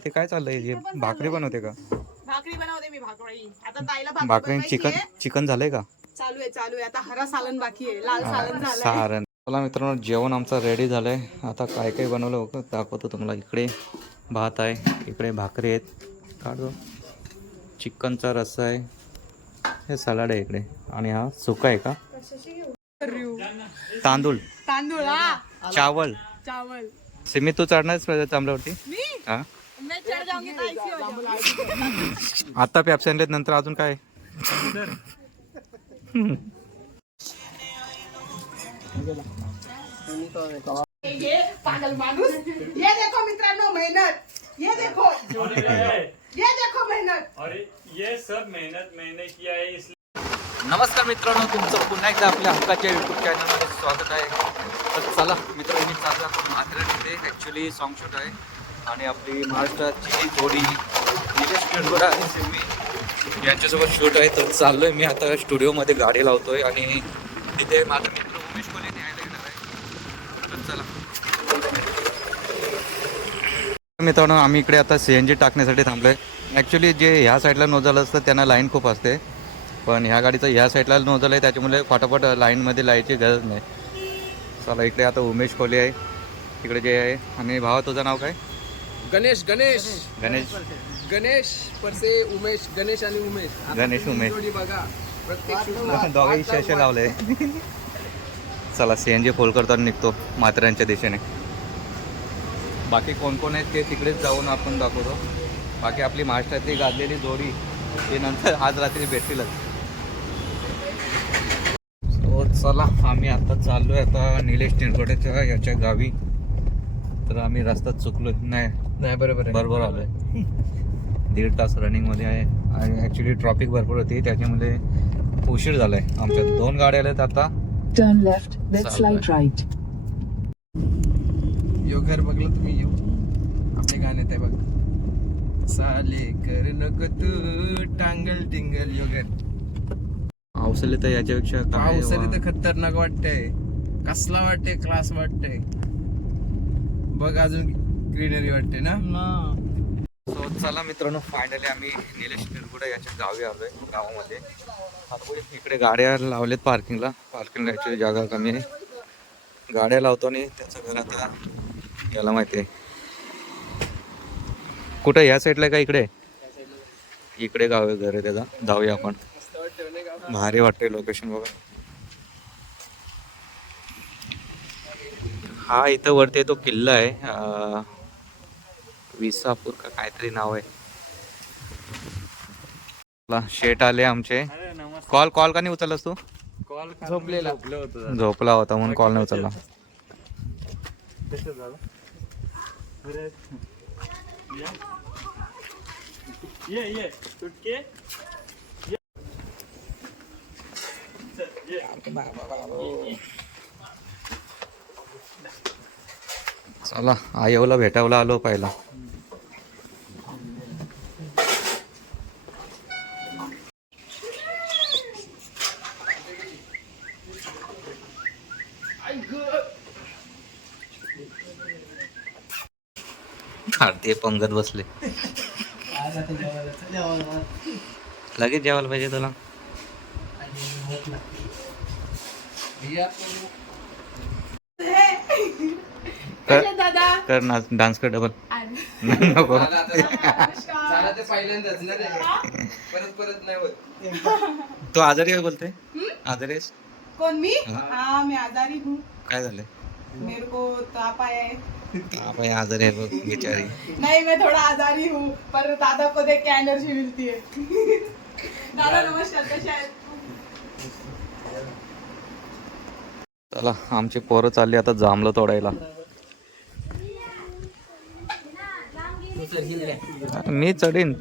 ते काय चाललंय हे भाकरी बनवते का? भाकरी बनवते मी. भाकरी आता ताईला भाकरी चिकन चिकन झालंय का? चालू आहे आता. हरा सालन बाकी आहे. लाल सालन झालंय. सारण. चला मित्रांनो, जेवण आमचं रेडी झालंय. आता काय काय बनवलं होतं दाखवतो तुम्हाला. इकडे भात आहे, इकडे भाकरी आहेत, काढतो चिकनचा रस्सा आहे, हे सलाड आहे इकडे, आणि हा सुका आहे का तांदूळ तांदूळ चावल चावल. सिमी तू चढणार चांबल्यावरती? हा आता पॅप्सी आणलेत, नंतर अजून काय? ये पागल माणूस. ये देखो मित्रांनो मेहनत. ये देखो मेहनत. और ये सब मेहनत मैंने किया है इसलिए. नमस्कार मित्रांनो, तुमचं पुन्हा एकदा आपल्या हक्काच्या यूट्यूब चॅनलमध्ये स्वागत आहे. तर चला मित्रांनो, मी चालला माथेरानमध्ये. ॲक्च्युली सॉन्ग शूट आहे आणि आपली महाराष्ट्राची जोडी निलेश टेंडुलकर आणि सिमी यांच्यासोबत शूट आहे. तर चाललो आहे मी आता स्टुडिओमध्ये, गाडी लावतो आहे आणि तिथे माझा मित्र उमेश कोले न्यायला येणार आहे. तर चला मित्रांनो, आम्ही इकडे आता CNG टाकण्यासाठी थांबलो आहे. ॲक्च्युली जे ह्या साईडला नोजल असतं त्यांना लाईन खूप असते, पण ह्या गाडीचं ह्या साईडला नोजल आहे त्याच्यामुळे फटाफट लाईनमध्ये लाईनची गरज नाही. चला इकडे आता उमेश कोहली आहे तिकडे जे आहे. आणि भावा तुझं नाव काय? गणेश गणेश गणेश गणेश परसे उमेश. गणेश आणि उमेश. गणेश उमेश जोडी बघा प्रत्येक दोघंही शेष लावले. चला CNG फुल करतो आणि निघतो माथेरानच्या दिशेने. बाकी कोण कोण आहेत ते तिकडेच जाऊन आपण दाखवतो. बाकी आपली महाराष्ट्रातली गाजलेली जोडी ते नंतर आज रात्री भेटतीलच. सो चला आम्ही आता चाललो आहे आता निलेश टेंडुलकरच्या याच्या गावी. तर आम्ही रस्त्यात चुकलो नाही बरोबर आलो आहे. 1.5 तास रनिंगमध्ये आहे आणि ॲक्च्युली ट्रॉफिक भरपूर होती त्याच्यामुळे उशीर झाला आहे. आमच्या 2 गाड्या आल्यात आता. Turn left, then slide right. यो घर बघलं तुम्ही. येऊ आपले गाणे ते बघ. साले कर नको तू टांगल टिंगल. यो घर पावसाले तर याच्यापेक्षा काय पावसाने तर खतरनाक वाटतंय. कसला वाटतंय, क्लास वाटतंय बघ. अजून ग्रीनरी वाटते ना. सो चला मित्रांनो, फायनली आम्ही निलेश टेंडुलकर याच्या गावी आलोय. गावामध्ये आता इकडे गाड्या लावलेत पार्किंगला ॲक्च्युली जागा कमी आहे. गाड्या लावतो आणि त्याचं घर आता याला माहिती आहे कुठं. या साईडला का इकडे? इकडे गाव आहे, घर आहे त्याचा. जाऊया आपण. भारी वाटते लोकेशन बघा. हा इथं वरती तो किल्ला आहे, विसापूर का काहीतरी नाव आहे. शेट आले आमचे. कॉल का नाही उचललास तू? कॉल झोपलेला झोपला होता म्हणून कॉल नाही उचलला. ये टुटके. चला आयवला भेटावला आलो पहिला. ते पंगत बसले. लगेच जेवायला पाहिजे तुला. कर ना डान्स कर डबल. नको झाला ते पहिल्यांदाच ना रे. परत नाही होत. तू आजारी आहे बोलते? आजारी आहेस? कौन मी? हाँ मैं आजारी हूँ. काय झालंय? मेरे को ताप आया है. आपण आजारी आहे बघ बिचारी. नहीं मैं थोड़ा आजारी हूँ, पर दादा को देख के एनर्जी मिलती है. दादा नमस्कार, कशा आहेत? चला आमची पोरं चालली आता जांभळं तोडायला. मी चढीन.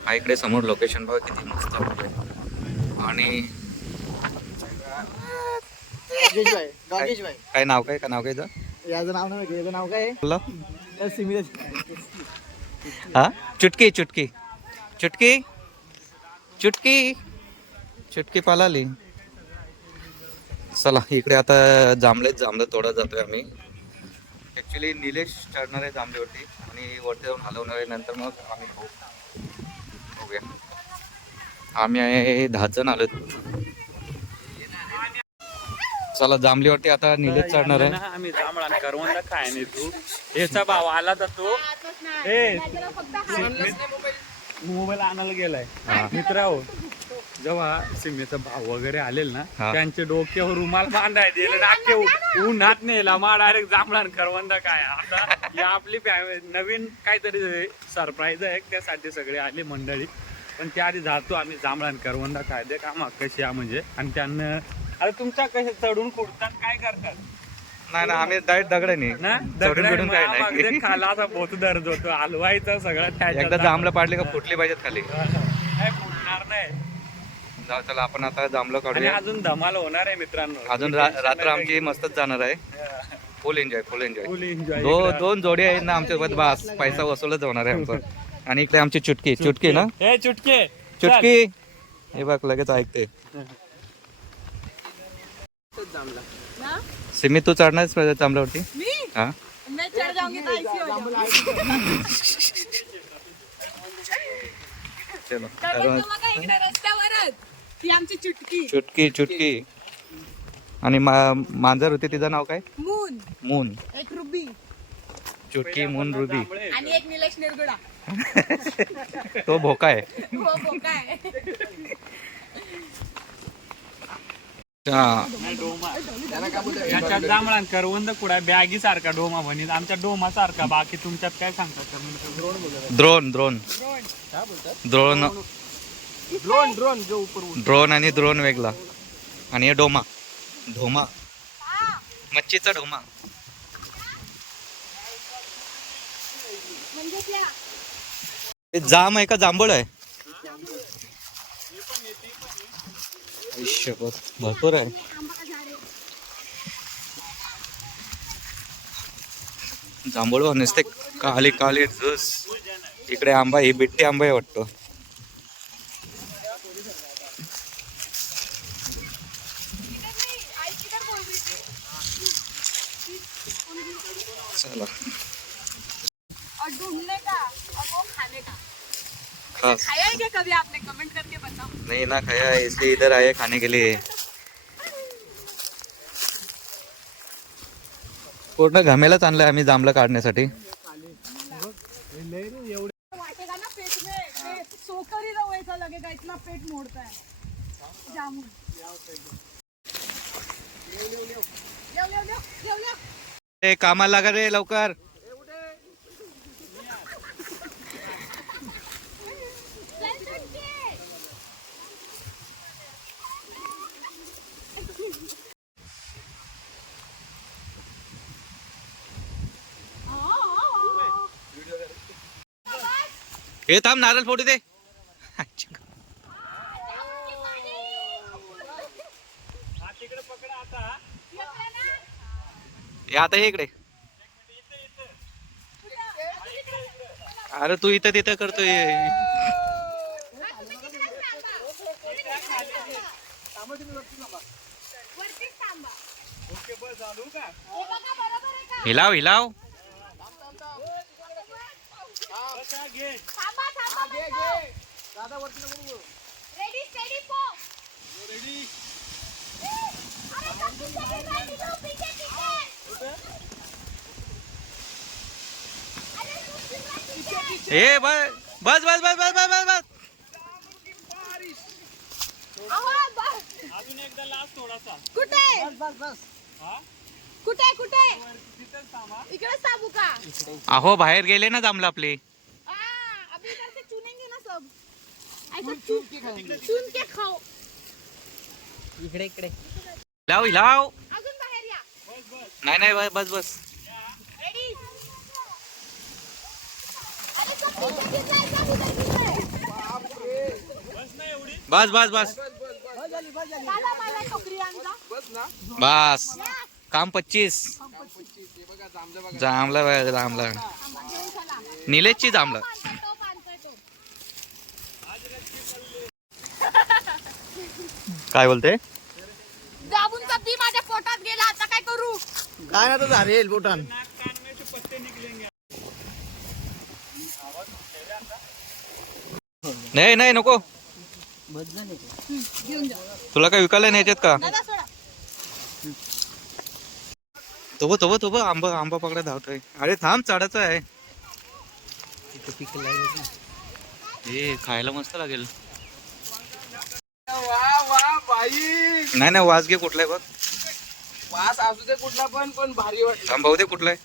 हा इकडे समोर लोकेशन बघा किती मस्त वाटतंय. आणि काय नाव काय याचं नाव नाही. याचं नाव काय हा चुटकी चुटकी चुटकी चुटकी चुटकी पालाली. चला इकडे आता जांभळं तोडत जातोय आम्ही. ऍक्च्युली निलेश चढणार आहे जांभळीवरती आणि वरती जाऊन हलवणार आहे. नंतर मग आम्ही बघूया. आम्ही आहे 10 जण आलो. चला जांभलीवरती आता निलेश चढणार आहे. आम्ही जांभळा करवंदा खाय नाही तू याचा भाव आला तर तू मोबाईल आणायला गेलाय मित्र हो. जेव्हा सीमेचा भाव वगैरे आलेल ना हा. त्यांच्या डोक्यावर रुमाल बांधाय दिले ना उन्हात नेला मा डायरेक्ट जांभळा करवंदा काय. आता या आपली नवीन काहीतरी सरप्राईज आहे त्यासाठी सगळे आले मंडळी. पण त्याआधी जातो आम्ही जांभळा करवंदा काय दे का मग कशी म्हणजे. आणि त्यांना आता तुमच्या कसे चढून कुडतात काय करतात नाही आम्ही डायरेक्ट दगड नाही ना चढून बिडून काय नाही. खाला असा बोत दर्द होतो हलवायचं सगळं एकदा जांभळं पाडले का फुटले पाहिजेत खाली. काय फुटणार नाही. जाऊ चला आपण आता जांभळं आणि काढूया. अजून धमाल होणार आहे मित्रांनो. अजून रात्र आमची मस्तच जाणार आहे. फुल एन्जॉय फुल एन्जॉय दोन जोडी आहेत ना आमच्यासोबत. बास पैसा वसूलच होणार आहे आमचा. आणि इकडे आमची चुटकी ना हे चुटके चुटकी हे बघ लगेच ऐकते. ना सिमी तू चढणार जांभळावरती. मी हा मैं चढ़ जाऊंगी तो ऐसी हो जाऊंगी. चलो तर मग बघा इकडे रस्त्यावरच ती आमची चुटकी चुटकी आणि मांजर होती तिचं नाव काय. Moon moon. एक रुबी चुटकी मून रुबी. आणि एक निलेश निरगुडा. तो भोका आहे. हो बोका आहे. हा. याच्यात जांभळा करवंद कुडा बॅगी सारखा डोमा म्हणीत आमच्या डोमा सारखा. बाकी तुमच्यात काय सांगतात. ड्रोन ड्रोन आणि ड्रोन वेगळा. आणि हे ढोमा मच्छीचा ढोमा. म्हणजे त्या हे जाम आहे का जांभूळ आहे. भरपूर आहे. जांभूळ नसते काली काली जस. इकडे आंबा ही बिट्टी आंबा आहे वाटतं. चला और ढूंढने का और वो खाने का. खास खाया है क्या कभी आपने? कमेंट करके बताओ. नहीं ना खाया है, इसलिए इधर आए खाने के लिए. पूर्ण घमेलाच आणलंय आम्ही जांभळं काढण्यासाठी. वाटेगा ना पेट में. पेट सोकर ही रहो ऐसा लगेगा इतना पेट मोड़ता है जामुन. ले. ए कामाला लागा रे लवकर. हे थांब नारळ फोडू दे. तिकडे पकडा आता. हे आता हे इकडे. अरे तू इथं तिथं करतोय. ओके बस झालो का. हिलाव हिलाव. घे रेडी स्टेडी पो. ए बस बस बस बस बस बस बस. अजून एकदा लास्ट थोडासा. कुठे हा कुठे तिथेच थांबा. इकडेच थांबू का? अहो बाहेर गेले ना जांभळं आपले. अभी इधर से चुनेंगे ना सब. ऐसा चुन के खाओ. हिलाव हिलाव. अजून बाहेर या. नाही नाही बस बस. रेडी. अरे सब पीछे पीछे. बस नाही एवढी. बस बस बस दादा मला टोकरी आणजा. बस. काम 25. जांभळं निलेशची जांभळं. काय बोलते? जाबूनचा बी माझ्या पोटात गेला, आता काय करू? काय आता झालेल बोटान. नाही नाही नको. घेऊन जा. तुला काय विकायला न्यायच्यात का? दादा सोडा. तो आंबा आंबा पकडा धावतोय. अरे थांब, चढायचं आहे. हे खायला मस्त लागेल. वा वा बाई, नाही नाही, वास घे कुठलाय बघ. वास असू दे कुठला पण भारी वाटलं. थांब, भाऊ दे कुठलाय.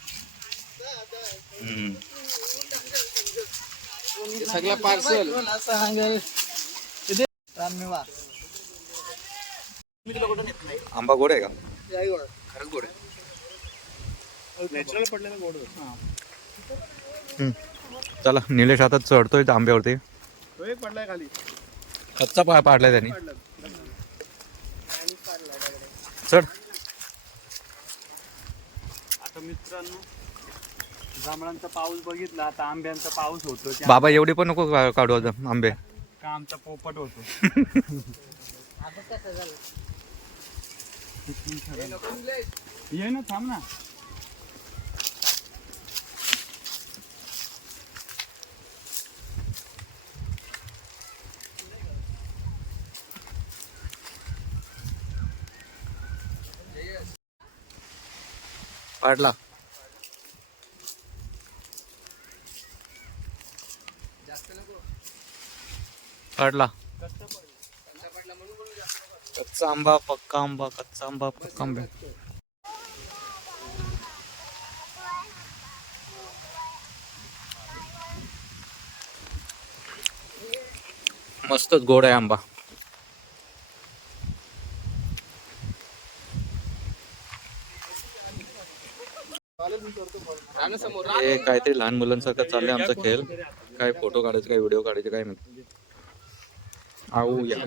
सगळा पार्सल. आंबा गोड आहे का? खरंच गोड आहे. नॅचरल पडलेला गोड. चला, निलेश आता चढतोय आंब्यावरती. पडलाय खाली. कच्चा पाडलाय त्यांनी. चढ. आता मित्रांनो, जांभळांचा पाऊस बघितला, आता आंब्यांचा पाऊस होतो. बाबा एवढी पण नको काढू आता आंबे. का आमचा पोपट होतो. ये ना, थांब ना. पाडला. पाडला. कच्चा आंबा, पक्का आंबा, कच्चा आंबा, पक्का आंबा. मस्तच गोड आहे आंबा. हे काहीतरी लहान मुलांसारखं चाललंय आमचा खेळ. काय फोटो काढायचे, काय व्हिडिओ काढायचे, काय माहिती. आऊ या.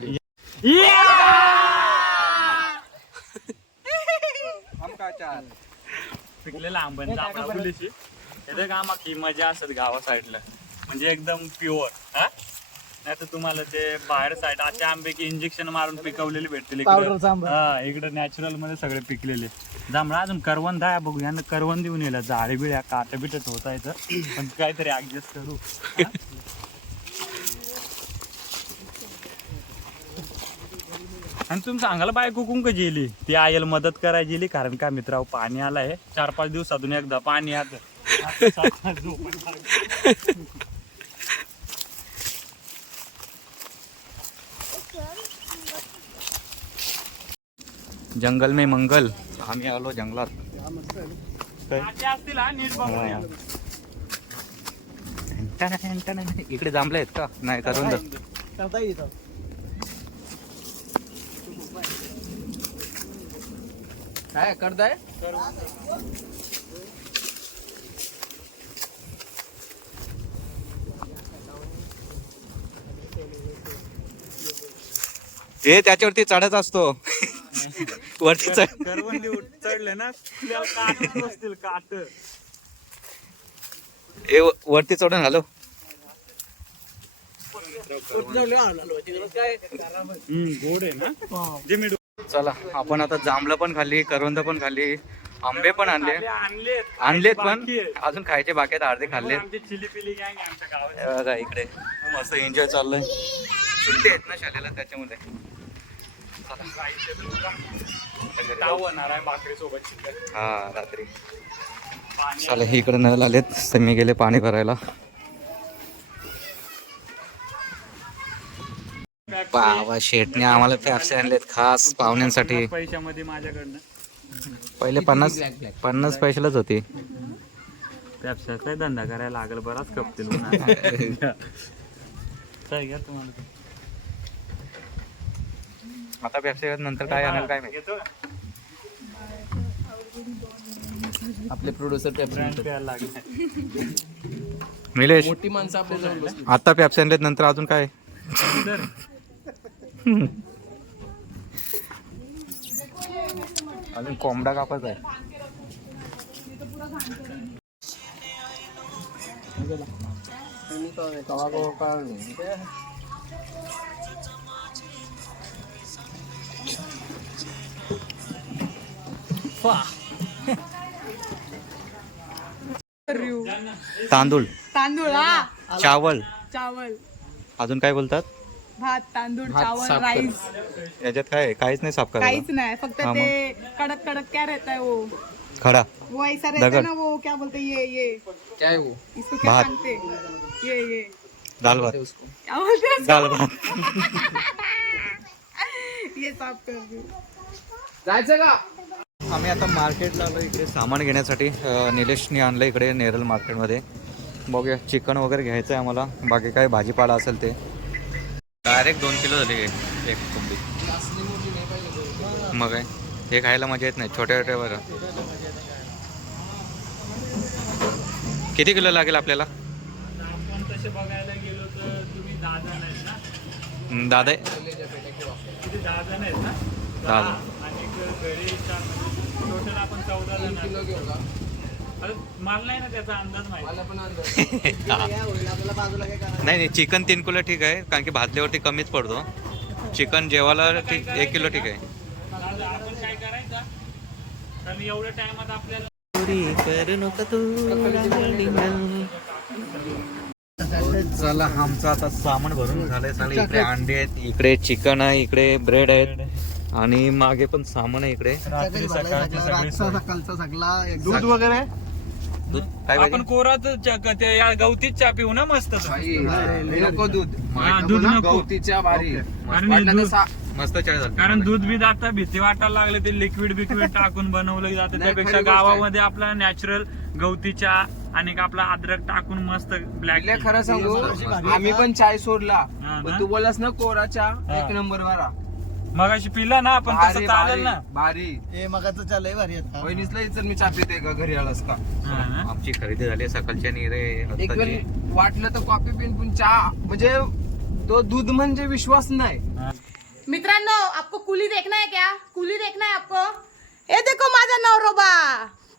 पिकलेला आंब्यांचा आपला बुलीशी येतं का मागची मजा असत गावा साईडला, म्हणजे एकदम प्युअर. हा, नाही तर तुम्हाला ते बाहेर साईड असे आंबे की इंजेक्शन मारून पिकवलेले भेटतील. हा, इकडे नॅचरल मध्ये सगळे पिकलेले जांभळा. अजून करवंद आहे बघू, यानं करवंद देऊन येईल. झाडे बिळ्या काट्या बिटत होता येतं, पण काहीतरी ऍडजस्ट करू. आणि तुम्ही सांगायला बायको कुंक गेली, ती आयल मदत करायला गेली. कारण का मित्रांनो, पाणी आलाय 4-5 दिवसातून एकदा पाणी आलं. जंगल में मंगल. आम्ही आलो जंगलात. असतील हा, नीट बघूया. इकडे जांभले आहेत का? नाही, करवंद. काय करताय? हे त्याच्यावरती चढायचा असतो. वरती चढ. करवंदी चढले ना, काट असतील काट. हे वरती चढून आलो. गोड आहे ना जे मी चला, आपण आता जांभळं पण खाल्ली, करवंद पण खाल्ली, आंबे पण आणले आणलेत पण अजून खायचे बाकी आहेत. अर्धे खाल्ले. आमची चिली पिली गँग आमच्या गावात. हे बघा इकडे मस्त एन्जॉय चाललंय. सुट्टी आहेत ना शाळेला, त्याच्यामध्ये. ताव होणार आहे भाकरी सोबत चिकन. हा, रात्री. चला, इकडे नळ आलेत, तर मी गेले पाणी भरायला. बाबा शेटने आम्हाला पॅप्सी आणलेत खास पाहुण्यांसाठी. पैशामध्ये माझ्याकडनं पहिले 50 पैशालाच होती. पॅप्सीचा काय धंदा करायला लागल, बराच कपतील. घ्या तुम्हाला आता पॅप्सी नंतर काय आणेल काय माहिती. आपले प्रोड्युसर ब्रँड प्यायला लागले. निलेश, मोठी माणसं आपल्या जवळ बसली. आता पॅप्सी आणलेत, नंतर अजून काय? अजून कोंबडा कापायचा आहे. तांदूळ, तांदूळ हा चावल, चावल अजून काय बोलतात भात तांदूळ भात चावल साफ राईस याच्यात काय आहे? काहीच नाही साफ करायला. काहीच नहीं फक्त हाँ, ते कडक कडक क्या रहता है वो खडा वो ऐसा रहता है दगड़। ना वो क्या बोलते हैं ये क्या है वो इसको क्या भात। मानते ये दाल भात, उसको क्या बोलते हैं दाल भात. ये साफ कर दो जायचं का आम्ही आता मार्केटला आलो इकडे सामान घेण्यासाठी. निलेशने आणलं इकडे नेरल मार्केटमध्ये. बघूया चिकन वगैरे घ्यायचं आहे आम्हाला. बाकी काय भाजीपाला असेल ते. डायरेक्ट 2 किलो झाली एक कोंबडी. मग काय हे खायला मजा येत नाही छोट्या छोट्या बरं. किती किलो लागेल आपल्याला? आपण तसे बघायला गेलो तर तुम्ही 10 जण आहेत ना? दादा किती 10 जण आहेत ना? 10 जण. आणि घरी 4 टोटल आपण 14 जण किलो घेऊ का अरे मला नाही ना त्याचा अंदाज माहिती. मला पण अंदाज नाही नाही चिकन 3 किलो ठीक आहे कारण की भाजल्यावरती कमीच पडतो. चिकन जेवायला ठीक 1 किलो ठीक आहे. दादा, आपण काय करायचं कारण एवढ्या टायमात आपल्याला चला आमचं आता सामान भरून झालंय. चालेल इकडे अंडे आहेत, इकडे चिकन आहे, इकडे ब्रेड आहेत आणि मागे पण सामान आहे इकडे. रात्री सकाळची सगळी सोय. सकाळचा सगळा दूध वगैरे दूध काय आपण पाहिजे? कोरात ते या गवतीच चहा पिऊ ना मस्त तो. नको दूध हा, दूध नको. गवतीच्या बारी कारण वाटलं तर दूध- मस्त चहा झाला. कारण दूध बी आता भीती वाटायला लागले ते लिक्विड बिक्विड टाकून बनवलं जातं. नाही, त्यापेक्षा खरी गोष्ट आहे. गावामध्ये आपला नॅचरल गवतीच्या आणि आपला अद्रक टाकून मस्त ब्लॅक तुला खरं सांगू आम्ही पण चाय सोडला हा पण ना? तू बोलास ना कोराच्या हा. 1 नंबर वारा मग अशी पिला ना आपण तसं चालेल ना. भारी वहिनीसला इतर मी चहा पिते का घरी आलास का हा ना? आमची खरेदी झाली सकाळची आणि रे एक आत्ताची. वेळ वाटलं तर कॉफी पिन पण चहा म्हणजे तो दूध म्हणजे विश्वास नाही. मित्रांनो आपको कुली देखना है क्या कुली देखना है आपको ये देखो माझा नवरोबा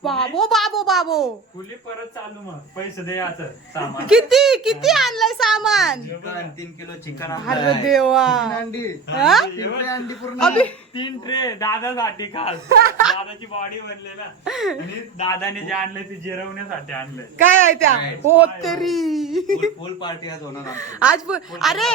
बाबो बाबो बाबो फुली परत चालू मग पैसे दे याचं सामान. किती किती आणलंय सामान 3 किलो चिकन अरे देवा हा? अभि 3 ट्रे दादासाठी खास. दादाची बॉडी बनले ना आणि दादाने जे आणलंय ते जिरवण्यासाठी आणलंय. काय आहे त्या हो तरी फुल पार्टी आज होणार आमची. आज अरे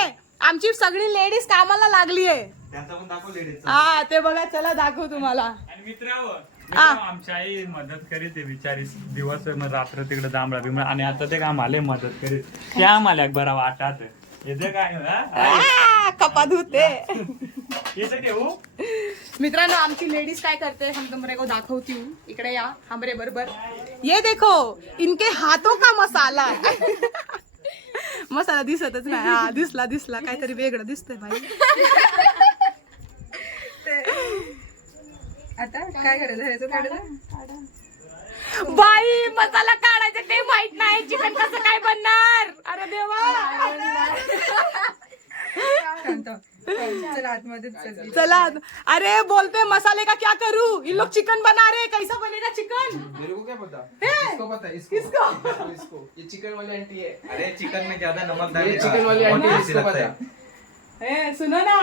आमची सगळी लेडीज कामाला लागली आहे. त्याचा पण दाखव लेडीज. हा ते बघा चला दाखव तुम्हाला आणि मित्रांनो आ. आमची आई मदत करीत आहे बिचारी दिवस मग रात्र तिकडे जांभळा बिमळा आणि आता ते काम आले मदत करीत त्या आम्हाला बरा वाटात येते काय कपात होते येते ठेवू. मित्रांनो आमची लेडीज काय करते हम तुमरे को दाखवती हूँ इकडे या हमरे बरोबर ये देखो इनके हाथों का मसाला मसाला दिसतच नाही हा दिसला दिसला काहीतरी वेगळं दिसतंय भाई आता काय करायचं बाई मसाला काढायचं ते माहित नाही चिकन कसं काय बनणार अरे देवा चला अरे बोलते मसाले का क्या करूं इन लोग चिकन बना रहे कैसा बनेगा चिकन मेरे को क्या पता है? इसको पता है इसको किसको? इसको ये चिकन वाली आंटी है अरे चिकन में ज्यादा नमक ये डालेगा. चिकन वाली बहुत आंटी है, tasty इसको लगता पता है. ए, सुनो ना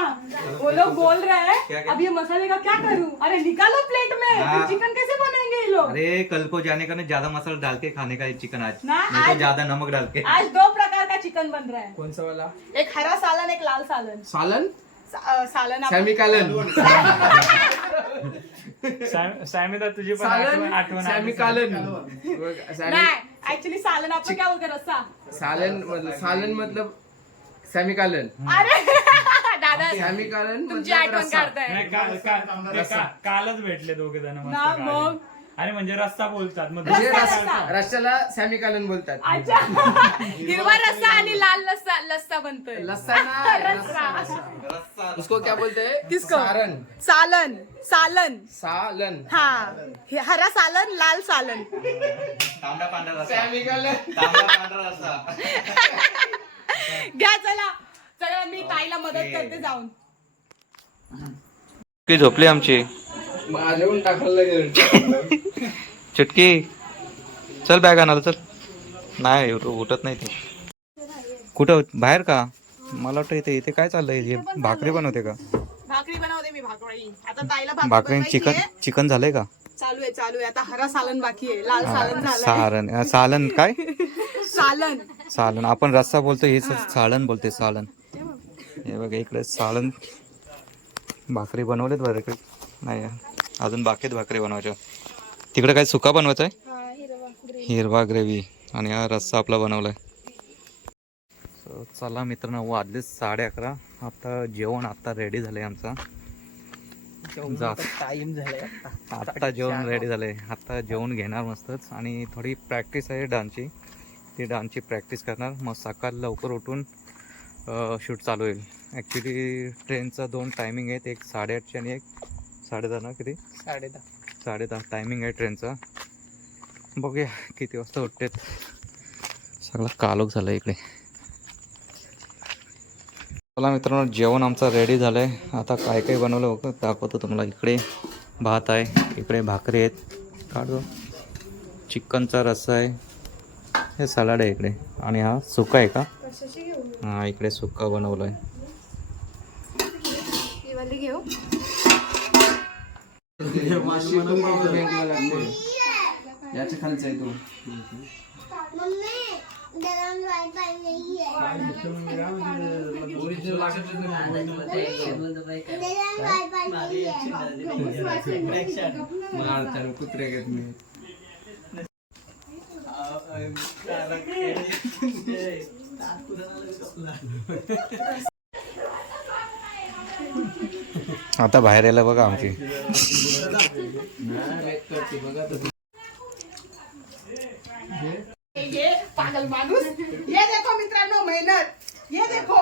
वो लोग बोल रहे क्या हैं क्या? अब ये मसाले का क्या करूं अरे निकालो प्लेट में हाँ। फिर चिकन कैसे बनेंगे ये लोग अरे कल को जाने का ना ज्यादा मसाला डाल के खाने का है चिकन आज. ना, नहीं तो आज- ज्यादा नमक डाल के. आज 2 प्रकार का चिकन बन रहा है कौन सा वाला एक हरा सालन एक लाल सालन सालन सालन आप- सॅमी कालन सॅमीदा तुझी पण सालन आठवण आली. सॅमी कालन नहीं एक्चुअली सालन आपको क्या बोलते हैं रस्सा सालन मतलब सॅमी कालन अरे दादा सॅमी कालन तुमची मतलब आठवण रस्सा. काढताय नाही, कालच भेटले दोघे जण मस्त ना, गावी. मग? आणि म्हणजे रस्ता बोलतात मग म्हणजे रस्सा, दुसऱ्या रस्सा. रस्त्याला सॅमी कालन बोलतात अच्छा हिरवा रस्सा आणि लाल लस्सा लस्सा बनतोय लस्सा ना रस्सा. रस्सा. उसको क्या बोलते हैं किसको? सारन सालन सालन सालन हा हे हरा सालन लाल सालन तांबडा पांढरा रस्सा. सॅमी कालन तांबडा पांढरा रस्सा. घ्या चला चला मी ताईला मदत करते जाऊन की झोपली आमची माझ्याहून टाकायला गेलं चुटकी चल बॅग आणायला चल. नाही उठत नाही ते. कुठं बाहेर का? मला वाटतं इथे काय चाललंय हे भाकरी बनवते का? भाकरी बनवते मी भाकरी आता ताईला भाकरी बनवायची चिकन आहे. चिकन झालंय का? चालू आहे आता हरा सालन बाकी आहे लाल सालन झालंय सारण सालन काय सालन सालन आपण रस्सा बोलतो हे सालन बोलते सालन. हे बघा इकडे सालन भाकरी बनवलेत बरं इकडे नाही अजून बाकीत भाकरी बनवायच्या. तिकडे काय सुका बनवायचा आहे हिरवा ग्रेव्ही आणि हा रस्सा आपला बनवलाय. सो चला मित्रांनो वाजले 11:30. आता जेवण आता रेडी झालंय आमचा. टाइम झालाय आता जेवण रेडी झालंय. आता जेवण घेणार मस्तच आणि थोडी प्रॅक्टिस आहे डान्सची. ती डान्सची प्रॅक्टिस करणार मग सकाळ लवकर उठून शूट चालू होईल. ॲक्च्युली ट्रेनचा 2 टायमिंग आहेत एक 8:30 आणि एक 10:30 ना किती 10:30 टायमिंग आहे ट्रेनचा. बघूया किती वाजता उठतेत. सगळा कालोख झाला इकडे. चला मित्रांनो जेवण आमचं रेडी झालं आहे. आता काय काय बनवलं बघ दाखवतो तुम्हाला. इकडे भात आहे इकडे भाकरी आहेत काढतो चिकनचा रस्सा आहे हे सलाड आहे इकडे आणि हा सुका आहे का हां इकडे सुका बनवलं आहे. याच्या खालचा आहे तो कुत्रे घेत नाही. आता बाहेर यायला बघा आमची ये पागल माणूस ये देखो मित्रांनो मेहनत ये देखो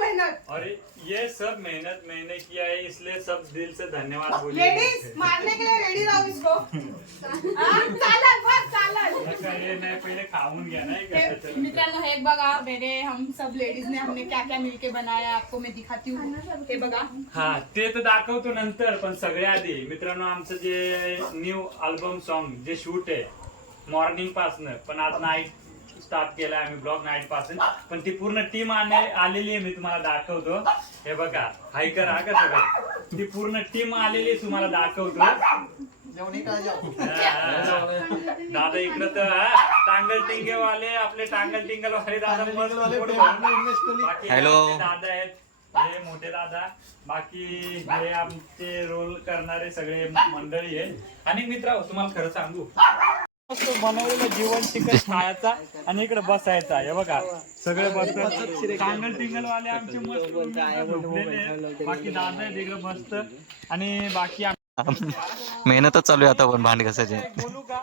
मेहनत और ये सब मेहनत मैंने किया है इसलिए सब दिल से धन्यवाद बोलिए. लेडीज मारने के लिए रेडी रहो इसको चालन बस चालन. ये नाही पहिले खाऊन घ्या नाही का. मित्रांनो हे बघा मेरे हम सब लेडीज ने हमने क्या क्या मिलके बनाया आपको मैं दिखाती हूँ. हे बघा हा ते तर दाखवतो नंतर पण सगळ्या आधी मित्रांनो आमचं जे न्यू अल्बम सॉन्ग जे शूट आहे मॉर्निंग पासन पण आज नाईट स्टार्ट केलाय आम्ही ब्लॉग नाईट पासून पण ती पूर्ण टीम आलेली आहे. मी तुम्हाला दाखवतो हे बघा हाय करा का सगळं. ती पूर्ण टीम आलेली आहे तुम्हाला दाखवतो. दादा इकडं तर टांगल टिंगे वाले आपले टांगल टिंगल वाले दादा बाकी हॅलो. दादा आहेत हे मोठे दादा बाकी हे आमचे रोल करणारे सगळे मंडळी आहे. आणि मित्र तुम्हाला खरं सांगू बनवलेलं जीवन चिकन खायचा आणि इकडे बसायचा. हे बघा सगळे बसतात टांगल टिंगल वाले आमचे मस्त झोपलेले आहेत. बाकी दादा आहेत इकडे मस्त आणि बाकी मेहनतच चालू आहे आता पण भांडी घासायचे. बोलू का